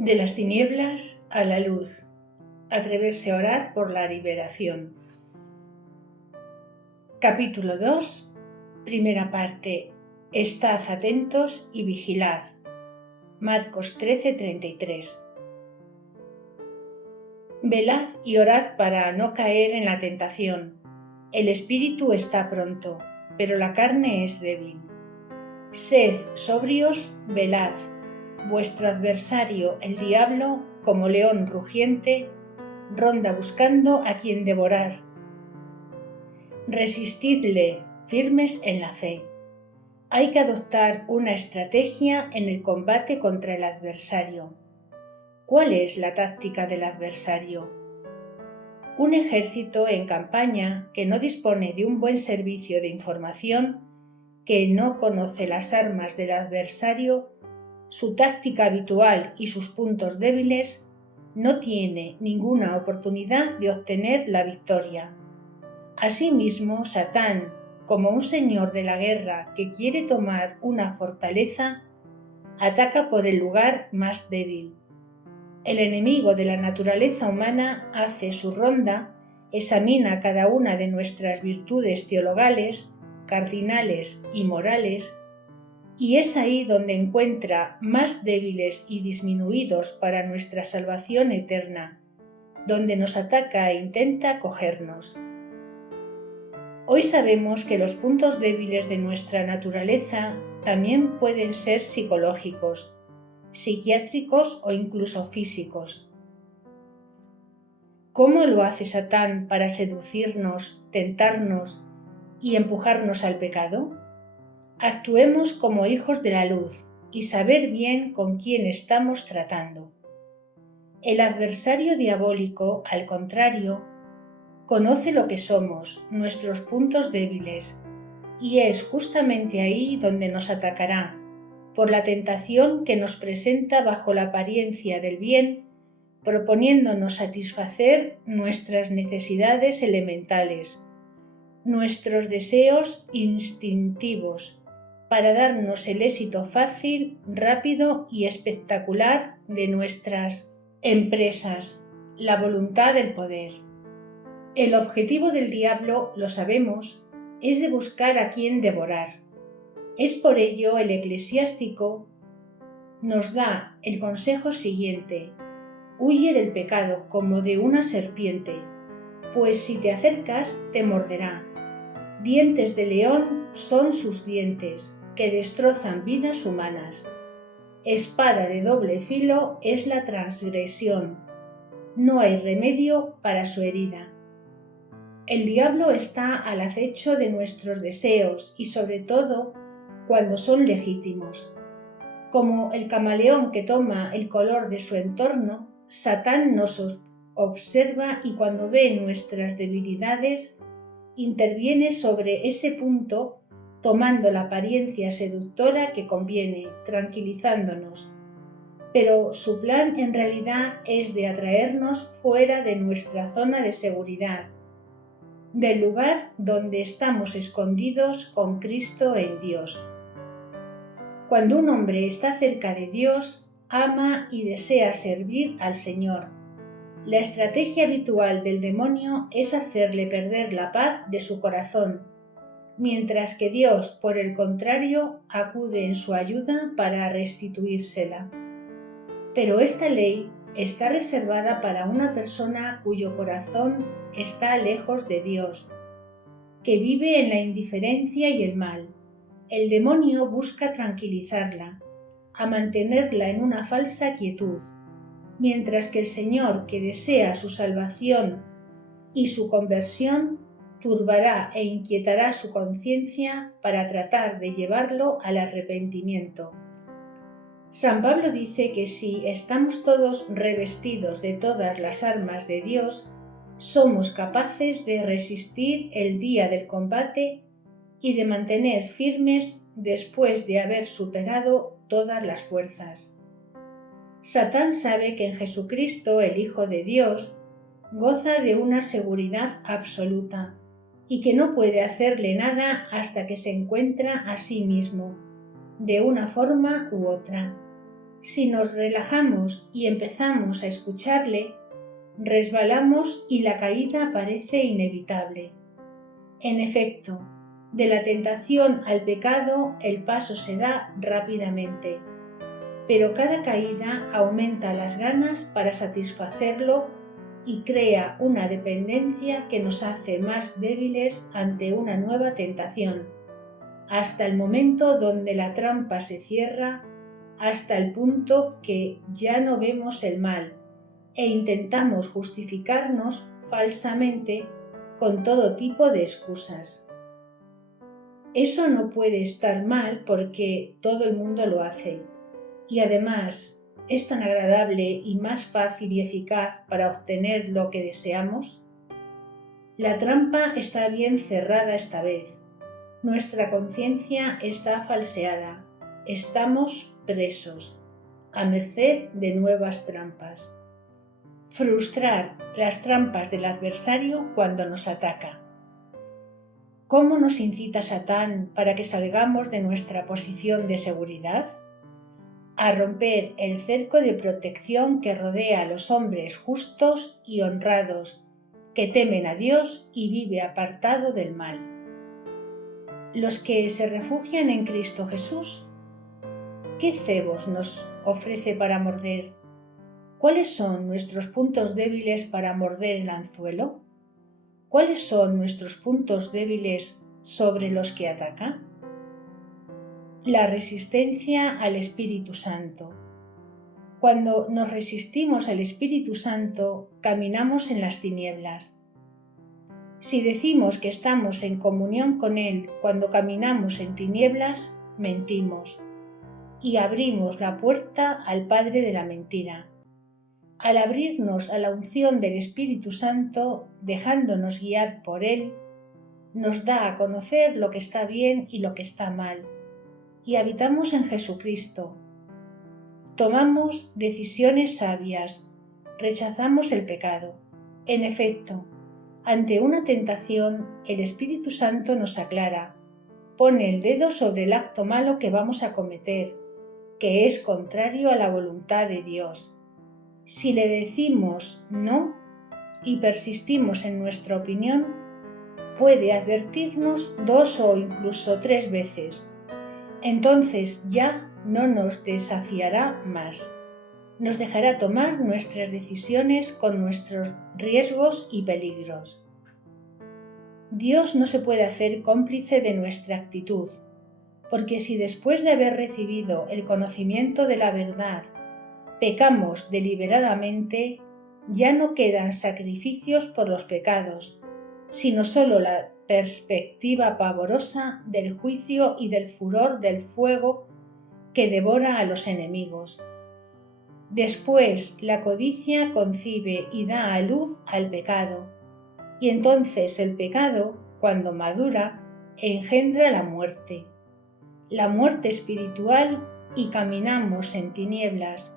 De las tinieblas a la luz. Atreverse a orar por la liberación. Capítulo 2, primera parte. Estad atentos y vigilad. Marcos 13:33. Velad y orad para no caer en la tentación. El espíritu está pronto, pero la carne es débil. Sed sobrios, velad. Vuestro adversario, el diablo, como león rugiente, ronda buscando a quien devorar. Resistidle, firmes en la fe. Hay que adoptar una estrategia en el combate contra el adversario. ¿Cuál es la táctica del adversario? Un ejército en campaña que no dispone de un buen servicio de información, que no conoce las armas del adversario, su táctica habitual y sus puntos débiles, no tiene ninguna oportunidad de obtener la victoria. Asimismo, Satán, como un señor de la guerra que quiere tomar una fortaleza, ataca por el lugar más débil. El enemigo de la naturaleza humana hace su ronda, examina cada una de nuestras virtudes teologales, cardinales y morales, y es ahí donde encuentra más débiles y disminuidos para nuestra salvación eterna, donde nos ataca e intenta cogernos. Hoy sabemos que los puntos débiles de nuestra naturaleza también pueden ser psicológicos, psiquiátricos o incluso físicos. ¿Cómo lo hace Satán para seducirnos, tentarnos y empujarnos al pecado? Actuemos como hijos de la luz y saber bien con quién estamos tratando. El adversario diabólico, al contrario, conoce lo que somos, nuestros puntos débiles, y es justamente ahí donde nos atacará, por la tentación que nos presenta bajo la apariencia del bien, proponiéndonos satisfacer nuestras necesidades elementales, nuestros deseos instintivos, para darnos el éxito fácil, rápido y espectacular de nuestras empresas, la voluntad del poder. El objetivo del diablo, lo sabemos, es de buscar a quien devorar. Es por ello el eclesiástico nos da el consejo siguiente: huye del pecado como de una serpiente, pues si te acercas te morderá. Dientes de león son sus dientes, que destrozan vidas humanas. Espada de doble filo es la transgresión. No hay remedio para su herida. El diablo está al acecho de nuestros deseos y sobre todo cuando son legítimos. Como el camaleón que toma el color de su entorno, Satán nos observa y cuando ve nuestras debilidades, interviene sobre ese punto tomando la apariencia seductora que conviene, tranquilizándonos. Pero su plan en realidad es de atraernos fuera de nuestra zona de seguridad, del lugar donde estamos escondidos con Cristo en Dios. Cuando un hombre está cerca de Dios, ama y desea servir al Señor. La estrategia habitual del demonio es hacerle perder la paz de su corazón, mientras que Dios, por el contrario, acude en su ayuda para restituírsela. Pero esta ley está reservada para una persona cuyo corazón está lejos de Dios, que vive en la indiferencia y el mal. El demonio busca tranquilizarla, a mantenerla en una falsa quietud, mientras que el Señor, que desea su salvación y su conversión, turbará e inquietará su conciencia para tratar de llevarlo al arrepentimiento. San Pablo dice que si estamos todos revestidos de todas las armas de Dios, somos capaces de resistir el día del combate y de mantener firmes después de haber superado todas las fuerzas. Satán sabe que en Jesucristo, el Hijo de Dios, goza de una seguridad absoluta y que no puede hacerle nada hasta que se encuentra a sí mismo, de una forma u otra. Si nos relajamos y empezamos a escucharle, resbalamos y la caída parece inevitable. En efecto, de la tentación al pecado el paso se da rápidamente, pero cada caída aumenta las ganas para satisfacerlo y crea una dependencia que nos hace más débiles ante una nueva tentación, hasta el momento donde la trampa se cierra, hasta el punto que ya no vemos el mal e intentamos justificarnos falsamente con todo tipo de excusas. Eso no puede estar mal porque todo el mundo lo hace, y además es tan agradable y más fácil y eficaz para obtener lo que deseamos. La trampa está bien cerrada esta vez. Nuestra conciencia está falseada. Estamos presos, a merced de nuevas trampas. Frustrar las trampas del adversario cuando nos ataca. ¿Cómo nos incita Satán para que salgamos de nuestra posición de seguridad? A romper el cerco de protección que rodea a los hombres justos y honrados, que temen a Dios y viven apartado del mal. Los que se refugian en Cristo Jesús, ¿qué cebos nos ofrece para morder? ¿Cuáles son nuestros puntos débiles para morder el anzuelo? ¿Cuáles son nuestros puntos débiles sobre los que ataca? La resistencia al Espíritu Santo. Cuando nos resistimos al Espíritu Santo, caminamos en las tinieblas. Si decimos que estamos en comunión con Él cuando caminamos en tinieblas, mentimos y abrimos la puerta al padre de la mentira. Al abrirnos a la unción del Espíritu Santo, dejándonos guiar por Él, nos da a conocer lo que está bien y lo que está mal, y habitamos en Jesucristo. Tomamos decisiones sabias, rechazamos el pecado. En efecto, ante una tentación, el Espíritu Santo nos aclara, pone el dedo sobre el acto malo que vamos a cometer, que es contrario a la voluntad de Dios. Si le decimos no y persistimos en nuestra opinión, puede advertirnos 2 o incluso 3 veces. Entonces ya no nos desafiará más. Nos dejará tomar nuestras decisiones con nuestros riesgos y peligros. Dios no se puede hacer cómplice de nuestra actitud, porque si después de haber recibido el conocimiento de la verdad, pecamos deliberadamente, ya no quedan sacrificios por los pecados, sino solo la perspectiva pavorosa del juicio y del furor del fuego que devora a los enemigos. Después la codicia concibe y da a luz al pecado, y entonces el pecado, cuando madura, engendra la muerte espiritual, y caminamos en tinieblas.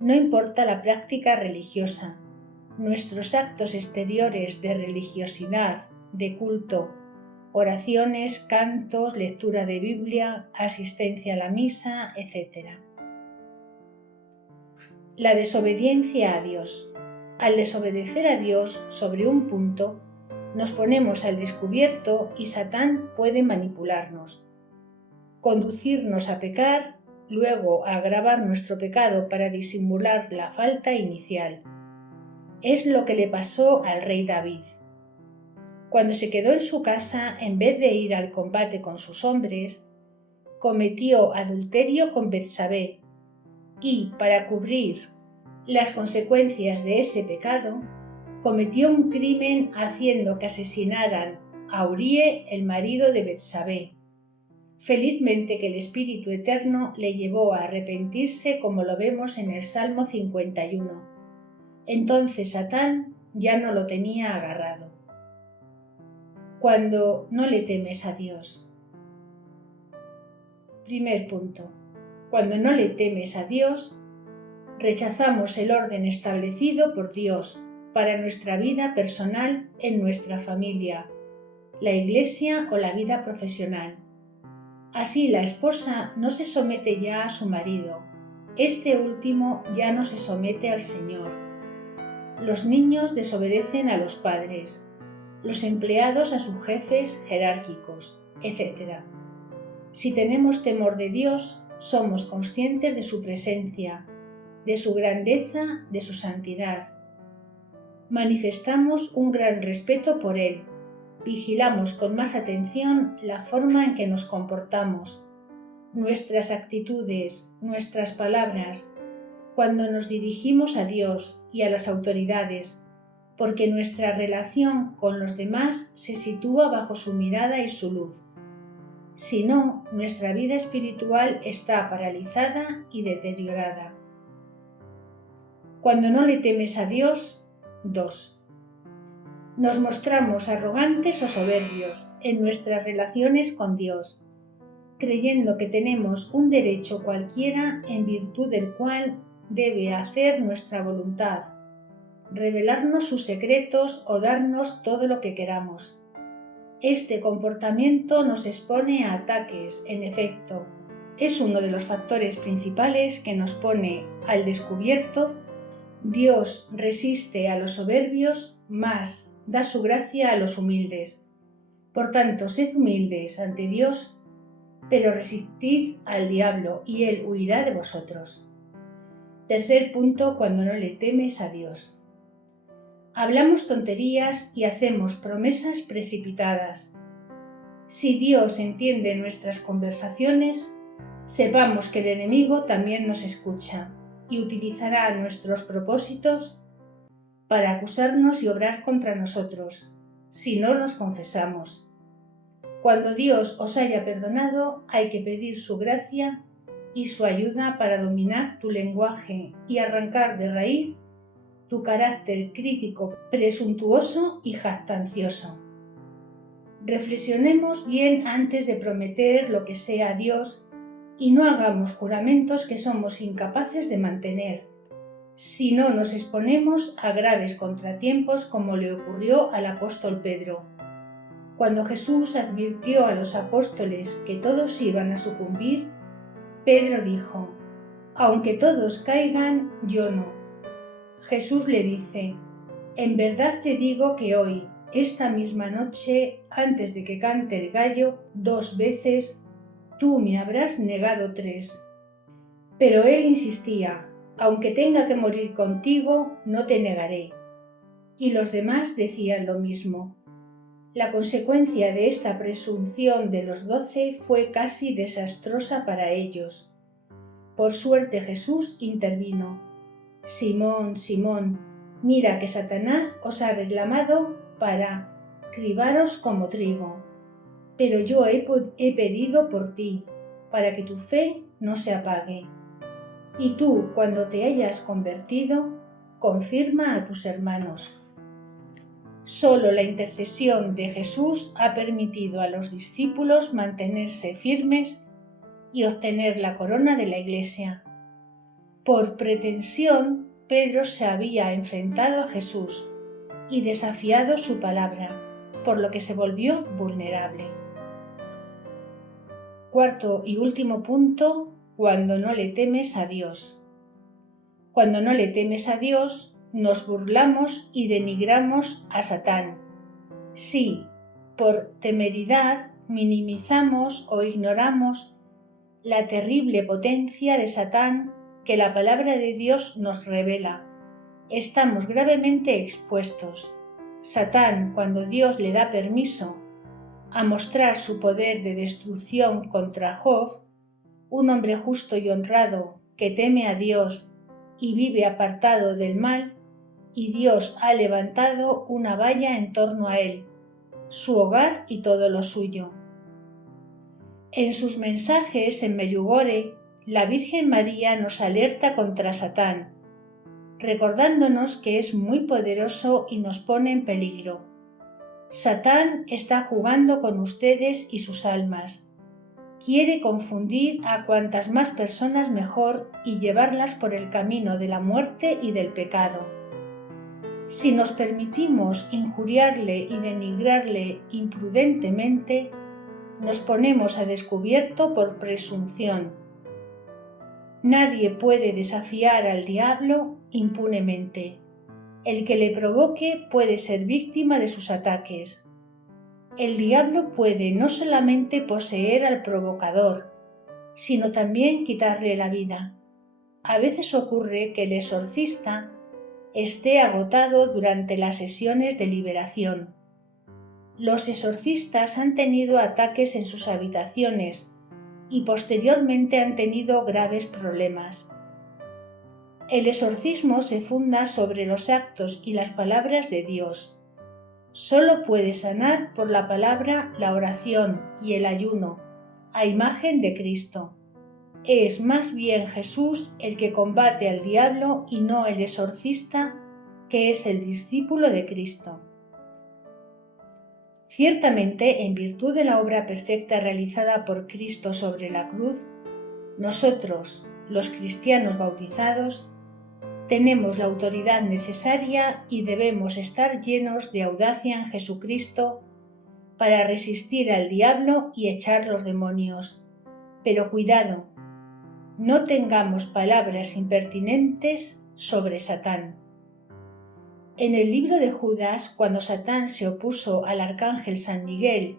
No importa la práctica religiosa, nuestros actos exteriores de religiosidad, de culto, oraciones, cantos, lectura de Biblia, asistencia a la misa, etc. La desobediencia a Dios. Al desobedecer a Dios sobre un punto, nos ponemos al descubierto y Satán puede manipularnos, conducirnos a pecar, luego a agravar nuestro pecado para disimular la falta inicial. Es lo que le pasó al rey David. Cuando se quedó en su casa, en vez de ir al combate con sus hombres, cometió adulterio con Betsabé y, para cubrir las consecuencias de ese pecado, cometió un crimen haciendo que asesinaran a Uríe, el marido de Betsabé. Felizmente que el Espíritu Eterno le llevó a arrepentirse, como lo vemos en el Salmo 51. Entonces Satán ya no lo tenía agarrado. Cuando no le temes a Dios. Primer punto. Cuando no le temes a Dios, rechazamos el orden establecido por Dios para nuestra vida personal en nuestra familia, la iglesia o la vida profesional. Así la esposa no se somete ya a su marido, este último ya no se somete al Señor. Los niños desobedecen a los padres, los empleados a sus jefes jerárquicos, etc. Si tenemos temor de Dios, somos conscientes de su presencia, de su grandeza, de su santidad. Manifestamos un gran respeto por Él. Vigilamos con más atención la forma en que nos comportamos, nuestras actitudes, nuestras palabras, cuando nos dirigimos a Dios y a las autoridades, porque nuestra relación con los demás se sitúa bajo su mirada y su luz. Si no, nuestra vida espiritual está paralizada y deteriorada. Cuando no le temes a Dios, 2. Nos mostramos arrogantes o soberbios en nuestras relaciones con Dios, creyendo que tenemos un derecho cualquiera en virtud del cual debe hacer nuestra voluntad, revelarnos sus secretos o darnos todo lo que queramos. Este comportamiento nos expone a ataques, en efecto, es uno de los factores principales que nos pone al descubierto. Dios resiste a los soberbios, mas da su gracia a los humildes. Por tanto, sed humildes ante Dios, pero resistid al diablo y él huirá de vosotros. Tercer punto, cuando no le temes a Dios. Hablamos tonterías y hacemos promesas precipitadas. Si Dios entiende nuestras conversaciones, sepamos que el enemigo también nos escucha y utilizará nuestros propósitos para acusarnos y obrar contra nosotros, si no nos confesamos. Cuando Dios os haya perdonado, hay que pedir su gracia y su ayuda para dominar tu lenguaje y arrancar de raíz tu carácter crítico, presuntuoso y jactancioso. Reflexionemos bien antes de prometer lo que sea a Dios y no hagamos juramentos que somos incapaces de mantener, si no nos exponemos a graves contratiempos como le ocurrió al apóstol Pedro. Cuando Jesús advirtió a los apóstoles que todos iban a sucumbir, Pedro dijo: «Aunque todos caigan, yo no». Jesús le dice: «En verdad te digo que hoy, esta misma noche, antes de que cante el gallo, 2 veces, tú me habrás negado 3». Pero él insistía: «Aunque tenga que morir contigo, no te negaré». Y los demás decían lo mismo. La consecuencia de esta presunción de los 12 fue casi desastrosa para ellos. Por suerte Jesús intervino: «Simón, Simón, mira que Satanás os ha reclamado para cribaros como trigo, pero yo he pedido por ti, para que tu fe no se apague. Y tú, cuando te hayas convertido, confirma a tus hermanos». Solo la intercesión de Jesús ha permitido a los discípulos mantenerse firmes y obtener la corona de la Iglesia. Por pretensión, Pedro se había enfrentado a Jesús y desafiado su palabra, por lo que se volvió vulnerable. Cuarto y último punto, cuando no le temes a Dios. Cuando no le temes a Dios, nos burlamos y denigramos a Satán. Sí, por temeridad minimizamos o ignoramos la terrible potencia de Satán que la palabra de Dios nos revela. Estamos gravemente expuestos. Satán, cuando Dios le da permiso a mostrar su poder de destrucción contra Job, un hombre justo y honrado que teme a Dios y vive apartado del mal, y Dios ha levantado una valla en torno a él, su hogar y todo lo suyo. En sus mensajes en Medjugorje, la Virgen María nos alerta contra Satán, recordándonos que es muy poderoso y nos pone en peligro. Satán está jugando con ustedes y sus almas. Quiere confundir a cuantas más personas mejor y llevarlas por el camino de la muerte y del pecado. Si nos permitimos injuriarle y denigrarle imprudentemente, nos ponemos a descubierto por presunción. Nadie puede desafiar al diablo impunemente. El que le provoque puede ser víctima de sus ataques. El diablo puede no solamente poseer al provocador, sino también quitarle la vida. A veces ocurre que el exorcista esté agotado durante las sesiones de liberación. Los exorcistas han tenido ataques en sus habitaciones y posteriormente han tenido graves problemas. El exorcismo se funda sobre los actos y las palabras de Dios. Solo puede sanar por la palabra, la oración y el ayuno, a imagen de Cristo. Es más bien Jesús el que combate al diablo y no el exorcista, que es el discípulo de Cristo. Ciertamente, en virtud de la obra perfecta realizada por Cristo sobre la cruz, nosotros, los cristianos bautizados, tenemos la autoridad necesaria y debemos estar llenos de audacia en Jesucristo para resistir al diablo y echar los demonios. Pero cuidado, no tengamos palabras impertinentes sobre Satán. En el libro de Judas, cuando Satán se opuso al arcángel San Miguel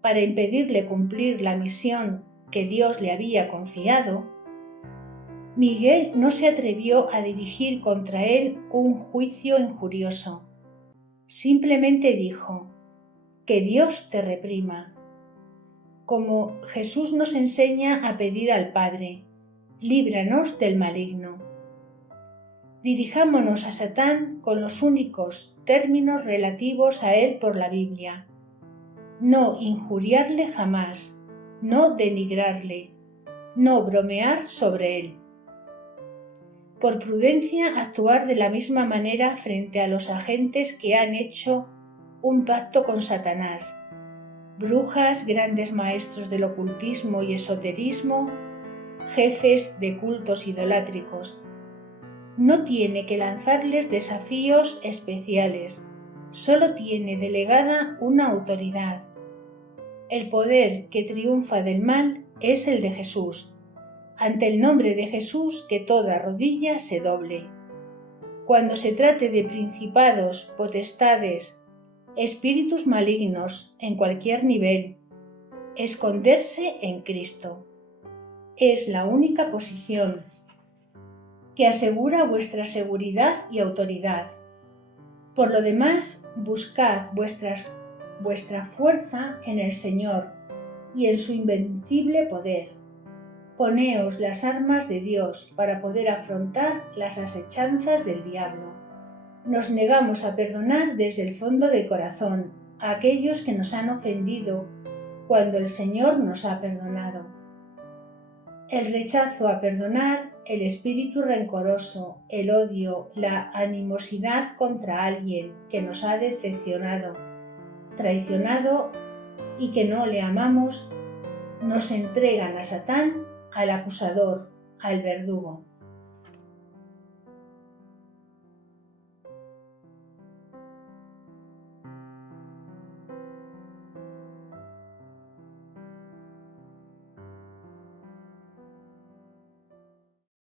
para impedirle cumplir la misión que Dios le había confiado, Miguel no se atrevió a dirigir contra él un juicio injurioso. Simplemente dijo: «Que Dios te reprima», como Jesús nos enseña a pedir al Padre: «Líbranos del maligno». Dirijámonos a Satán con los únicos términos relativos a él por la Biblia. No injuriarle jamás, no denigrarle, no bromear sobre él. Por prudencia, actuar de la misma manera frente a los agentes que han hecho un pacto con Satanás: brujas, grandes maestros del ocultismo y esoterismo, jefes de cultos idolátricos. No tiene que lanzarles desafíos especiales, solo tiene delegada una autoridad. El poder que triunfa del mal es el de Jesús. Ante el nombre de Jesús, que toda rodilla se doble. Cuando se trate de principados, potestades, espíritus malignos en cualquier nivel, esconderse en Cristo. Es la única posición que asegura vuestra seguridad y autoridad. Por lo demás, buscad vuestra fuerza en el Señor y en su invencible poder. Poneos las armas de Dios para poder afrontar las asechanzas del diablo. Nos negamos a perdonar desde el fondo del corazón a aquellos que nos han ofendido cuando el Señor nos ha perdonado. El rechazo a perdonar, el espíritu rencoroso, el odio, la animosidad contra alguien que nos ha decepcionado, traicionado y que no le amamos, nos entregan a Satán, al acusador, al verdugo.